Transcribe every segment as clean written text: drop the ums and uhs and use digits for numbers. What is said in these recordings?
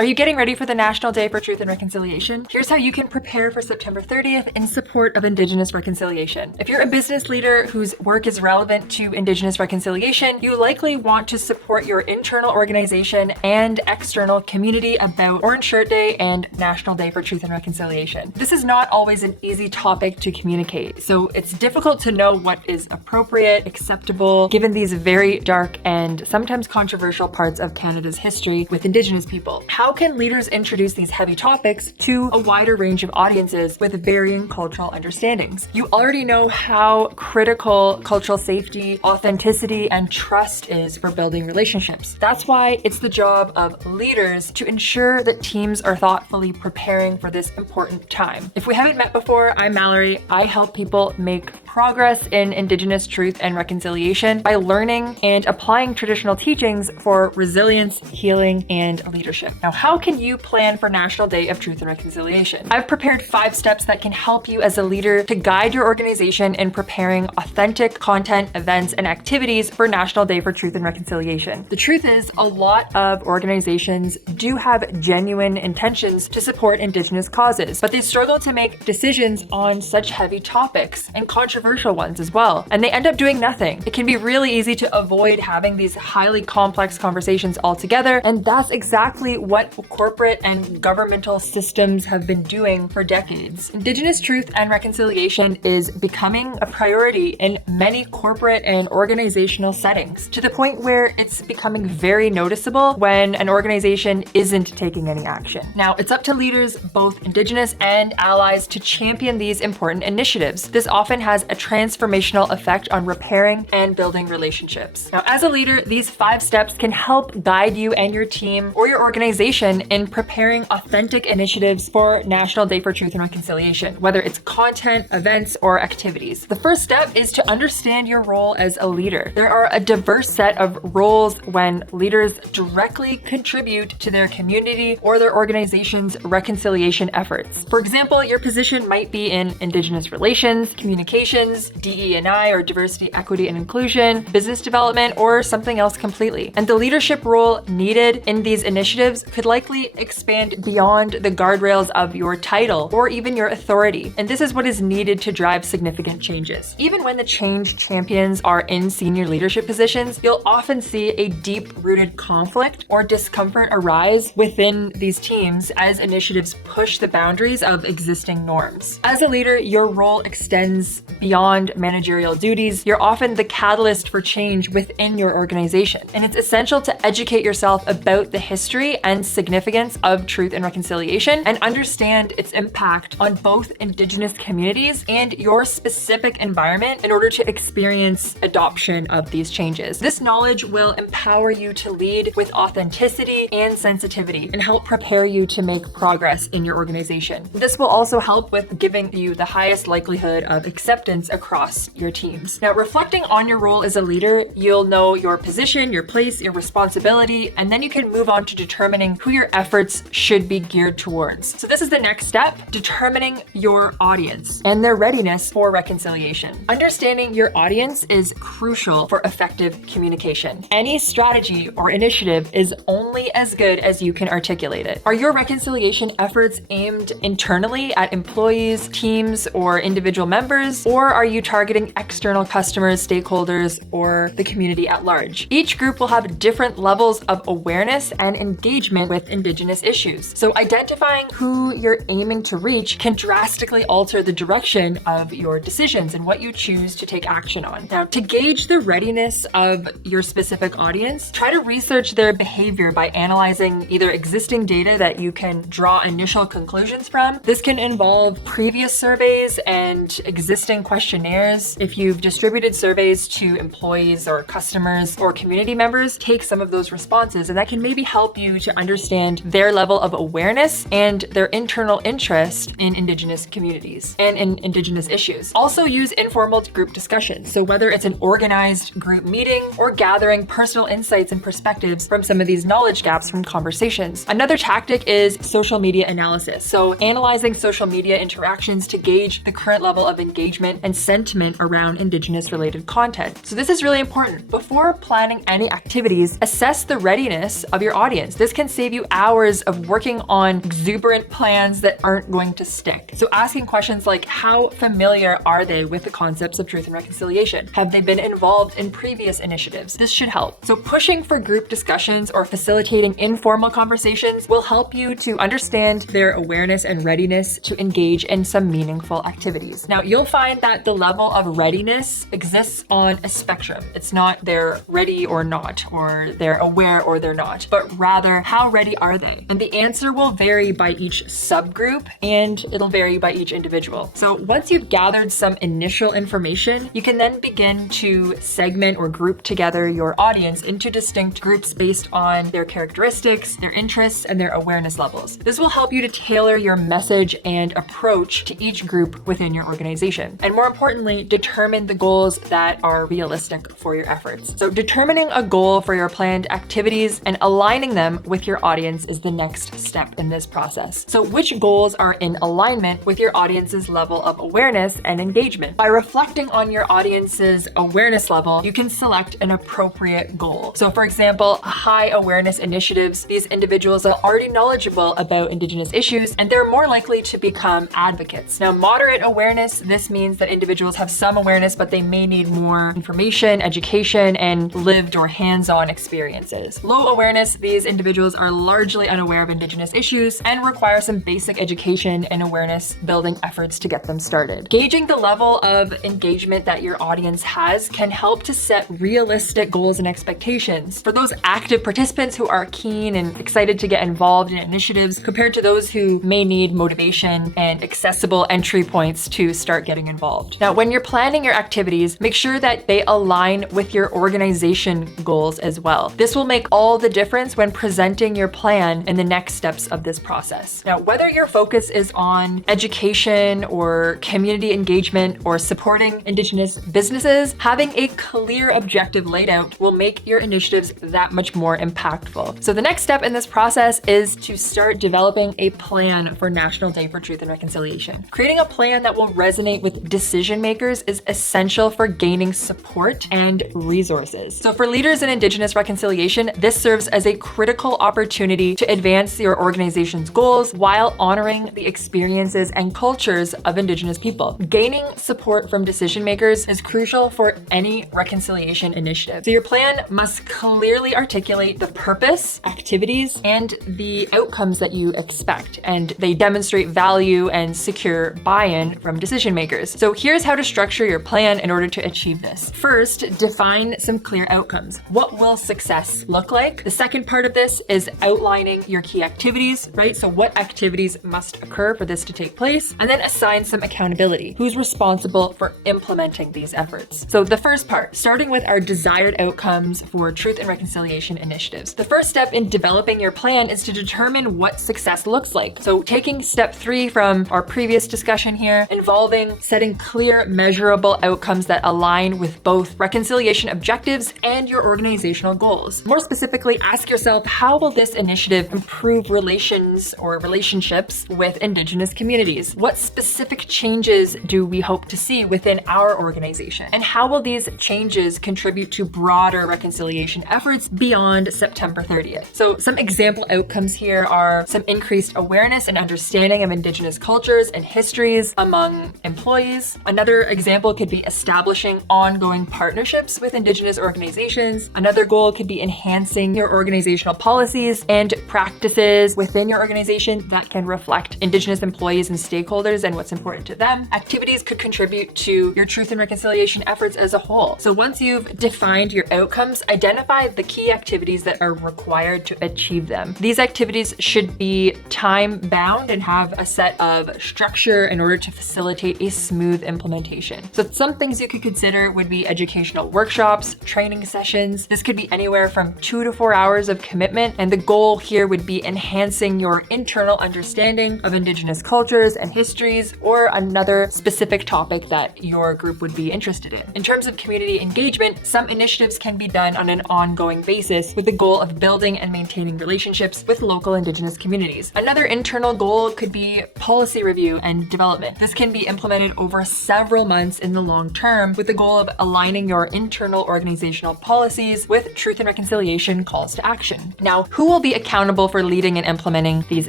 Are you getting ready for the National Day for Truth and Reconciliation? Here's how you can prepare for September 30th in support of Indigenous reconciliation. If you're a business leader whose work is relevant to Indigenous reconciliation, you likely want to support your internal organization and external community about Orange Shirt Day and National Day for Truth and Reconciliation. This is not always an easy topic to communicate, so it's difficult to know what is appropriate, acceptable, given these very dark and sometimes controversial parts of Canada's history with Indigenous people. How can leaders introduce these heavy topics to a wider range of audiences with varying cultural understandings? You already know how critical cultural safety, authenticity, and trust is for building relationships. That's why it's the job of leaders to ensure that teams are thoughtfully preparing for this important time. If we haven't met before, I'm Mallory. I help people make progress in Indigenous truth and reconciliation by learning and applying traditional teachings for resilience, healing, and leadership. Now, how can you plan for National Day of Truth and Reconciliation? I've prepared 5 steps that can help you as a leader to guide your organization in preparing authentic content, events, and activities for National Day for Truth and Reconciliation. The truth is, a lot of organizations do have genuine intentions to support Indigenous causes, but they struggle to make decisions on such heavy topics and controversial ones as well, and they end up doing nothing. It can be really easy to avoid having these highly complex conversations altogether, and that's exactly what corporate and governmental systems have been doing for decades. Indigenous truth and reconciliation is becoming a priority in many corporate and organizational settings, to the point where it's becoming very noticeable when an organization isn't taking any action. Now, it's up to leaders, both Indigenous and allies, to champion these important initiatives. This often has a transformational effect on repairing and building relationships. Now, as a leader, these 5 steps can help guide you and your team or your organization in preparing authentic initiatives for National Day for Truth and Reconciliation, whether it's content, events, or activities. The first step is to understand your role as a leader. There are a diverse set of roles when leaders directly contribute to their community or their organization's reconciliation efforts. For example, your position might be in Indigenous relations, communications, DE&I or diversity, equity, and inclusion, business development, or something else completely. And the leadership role needed in these initiatives could likely expand beyond the guardrails of your title or even your authority. And this is what is needed to drive significant changes. Even when the change champions are in senior leadership positions, you'll often see a deep-rooted conflict or discomfort arise within these teams as initiatives push the boundaries of existing norms. As a leader, your role extends beyond managerial duties. You're often the catalyst for change within your organization, and it's essential to educate yourself about the history and significance of truth and reconciliation and understand its impact on both Indigenous communities and your specific environment in order to experience adoption of these changes. This knowledge will empower you to lead with authenticity and sensitivity and help prepare you to make progress in your organization. This will also help with giving you the highest likelihood of acceptance across your teams. Now, reflecting on your role as a leader, you'll know your position, your place, your responsibility, and then you can move on to determining who your efforts should be geared towards. So this is the next step, determining your audience and their readiness for reconciliation. Understanding your audience is crucial for effective communication. Any strategy or initiative is only as good as you can articulate it. Are your reconciliation efforts aimed internally at employees, teams, or individual members, or are you targeting external customers, stakeholders, or the community at large? Each group will have different levels of awareness and engagement with Indigenous issues. So identifying who you're aiming to reach can drastically alter the direction of your decisions and what you choose to take action on. Now, to gauge the readiness of your specific audience, try to research their behavior by analyzing either existing data that you can draw initial conclusions from. This can involve previous surveys and existing questionnaires. If you've distributed surveys to employees or customers or community members, take some of those responses, and that can maybe help you to understand their level of awareness and their internal interest in Indigenous communities and in Indigenous issues. Also use informal group discussions. So whether it's an organized group meeting or gathering personal insights and perspectives from some of these knowledge gaps from conversations. Another tactic is social media analysis. So analyzing social media interactions to gauge the current level of engagement and and sentiment around Indigenous related content. So this is really important. Before planning any activities, assess the readiness of your audience. This can save you hours of working on exuberant plans that aren't going to stick. So asking questions like, how familiar are they with the concepts of truth and reconciliation? Have they been involved in previous initiatives? This should help. So pushing for group discussions or facilitating informal conversations will help you to understand their awareness and readiness to engage in some meaningful activities. Now, you'll find that the level of readiness exists on a spectrum. It's not they're ready or not, or they're aware or they're not, but rather how ready are they? And the answer will vary by each subgroup and it'll vary by each individual. So once you've gathered some initial information, you can then begin to segment or group together your audience into distinct groups based on their characteristics, their interests, and their awareness levels. This will help you to tailor your message and approach to each group within your organization. And more importantly, determine the goals that are realistic for your efforts. So determining a goal for your planned activities and aligning them with your audience is the next step in this process. So which goals are in alignment with your audience's level of awareness and engagement? By reflecting on your audience's awareness level, you can select an appropriate goal. So for example, high awareness initiatives, these individuals are already knowledgeable about Indigenous issues and they're more likely to become advocates. Now, moderate awareness, this means that individuals have some awareness, but they may need more information, education, and lived or hands-on experiences. Low awareness, these individuals are largely unaware of Indigenous issues and require some basic education and awareness building efforts to get them started. Gauging the level of engagement that your audience has can help to set realistic goals and expectations for those active participants who are keen and excited to get involved in initiatives compared to those who may need motivation and accessible entry points to start getting involved. Now, when you're planning your activities, make sure that they align with your organization goals as well. This will make all the difference when presenting your plan in the next steps of this process. Now, whether your focus is on education or community engagement or supporting Indigenous businesses, having a clear objective laid out will make your initiatives that much more impactful. So the next step in this process is to start developing a plan for National Day for Truth and Reconciliation. Creating a plan that will resonate with decision makers is essential for gaining support and resources. So for leaders in Indigenous reconciliation, this serves as a critical opportunity to advance your organization's goals while honoring the experiences and cultures of Indigenous people. Gaining support from decision makers is crucial for any reconciliation initiative. So your plan must clearly articulate the purpose, activities, and the outcomes that you expect, and they demonstrate value and secure buy-in from decision makers. So here's how to structure your plan in order to achieve this. First, define some clear outcomes. What will success look like? The second part of this is outlining your key activities, right? So what activities must occur for this to take place? And then assign some accountability. Who's responsible for implementing these efforts? So the first part, starting with our desired outcomes for truth and reconciliation initiatives. The first step in developing your plan is to determine what success looks like. So taking step 3 from our previous discussion here, involving setting clear, measurable outcomes that align with both reconciliation objectives and your organizational goals. More specifically, ask yourself, how will this initiative improve relations or relationships with Indigenous communities? What specific changes do we hope to see within our organization? And how will these changes contribute to broader reconciliation efforts beyond September 30th? So some example outcomes here are some increased awareness and understanding of Indigenous cultures and histories among employees. Another example could be establishing ongoing partnerships with Indigenous organizations. Another goal could be enhancing your organizational policies and practices within your organization that can reflect Indigenous employees and stakeholders and what's important to them. Activities could contribute to your truth and reconciliation efforts as a whole. So once you've defined your outcomes, identify the key activities that are required to achieve them. These activities should be time-bound and have a set of structure in order to facilitate a smooth implementation. So some things you could consider would be educational workshops, training sessions. This could be anywhere from 2 to 4 hours of commitment, and the goal here would be enhancing your internal understanding of Indigenous cultures and histories, or another specific topic that your group would be interested in. In terms of community engagement, some initiatives can be done on an ongoing basis with the goal of building and maintaining relationships with local Indigenous communities. Another internal goal could be policy review and development. This can be implemented over several months in the long term with the goal of aligning your internal organizational policies with Truth and Reconciliation calls to action. Now, who will be accountable for leading and implementing these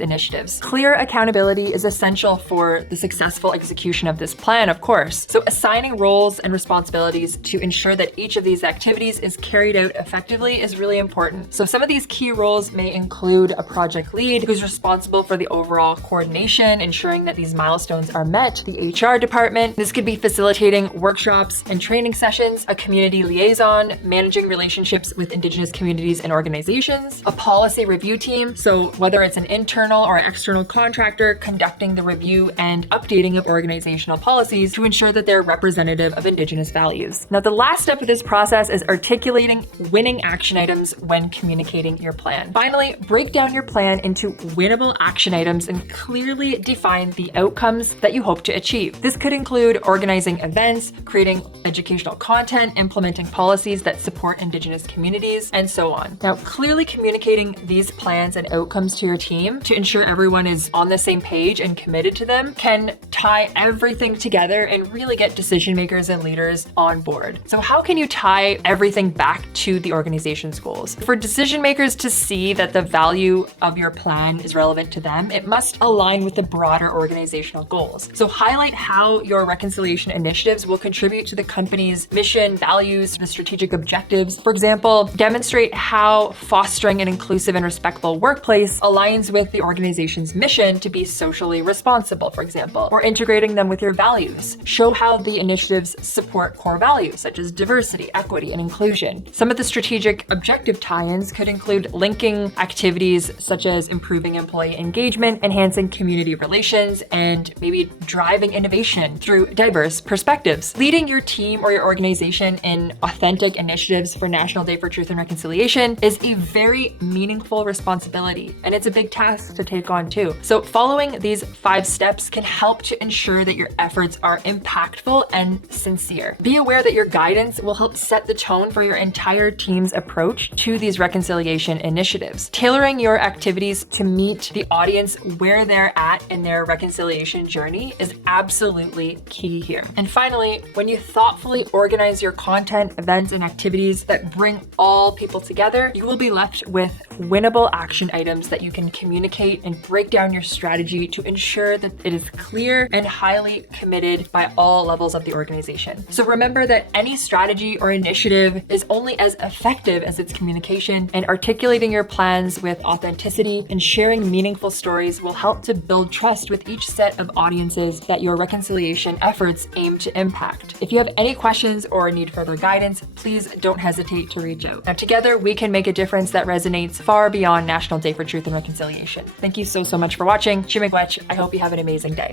initiatives? Clear accountability is essential for the successful execution of this plan, of course. So assigning roles and responsibilities to ensure that each of these activities is carried out effectively is really important. So some of these key roles may include a project lead who's responsible for the overall coordination, ensuring that these milestones are met, the HR department. This could be facilitating workshops and training sessions, a community liaison, managing relationships with Indigenous communities and organizations, a policy review team. So whether it's an internal or external contractor conducting the review and updating of organizational policies to ensure that they're representative of Indigenous values. Now, the last step of this process is articulating winning action items when communicating your plan. Finally, break down your plan into winnable action items and clearly define the outcomes that you hope to achieve. This could include organizing events, creating educational content, implementing policies that support Indigenous communities, and so on. Now, clearly communicating these plans and outcomes to your team to ensure everyone is on the same page and committed to them can tie everything together and really get decision makers and leaders on board. So how can you tie everything back to the organization's goals? For decision makers to see that the value of your plan is relevant to them, it must align with the broader organizational goals. So highlight how your reconciliation initiatives will contribute to the company's mission, values, the strategic objectives. For example, demonstrate how fostering an inclusive and respectful workplace aligns with the organization's mission to be socially responsible, for example, or integrating them with your values. Show how the initiatives support core values such as diversity, equity, and inclusion. Some of the strategic objective tie-ins could include linking activities such as improving employee engagement, enhancing community relations, and maybe driving innovation through diverse perspectives. Leading your team or your organization in authentic initiatives for National Day for Truth and Reconciliation is a very meaningful responsibility, and it's a big task to take on too. So following these 5 steps can help to ensure that your efforts are impactful and sincere. Be aware that your guidance will help set the tone for your entire team's approach to these reconciliation initiatives. Tailoring your activities to meet the audience where they're at in their reconciliation journey is absolutely key here. And finally, when you thoughtfully organize your content, events, and activities that bring all people together, you will be left with winnable action items that you can communicate and break down your strategy to ensure that it is clear and highly committed by all levels of the organization. So remember that any strategy or initiative is only as effective as its communication, and articulating your plans with authenticity and sharing meaningful stories will help to build trust with each set of audiences that your reconciliation efforts aim to impact. If you have any questions or need further guidance, please don't hesitate to reach out. Now, together we can make a difference that resonates far beyond National Day for Truth and Reconciliation. Thank you so much for watching. Chimigwech. I hope you have an amazing day.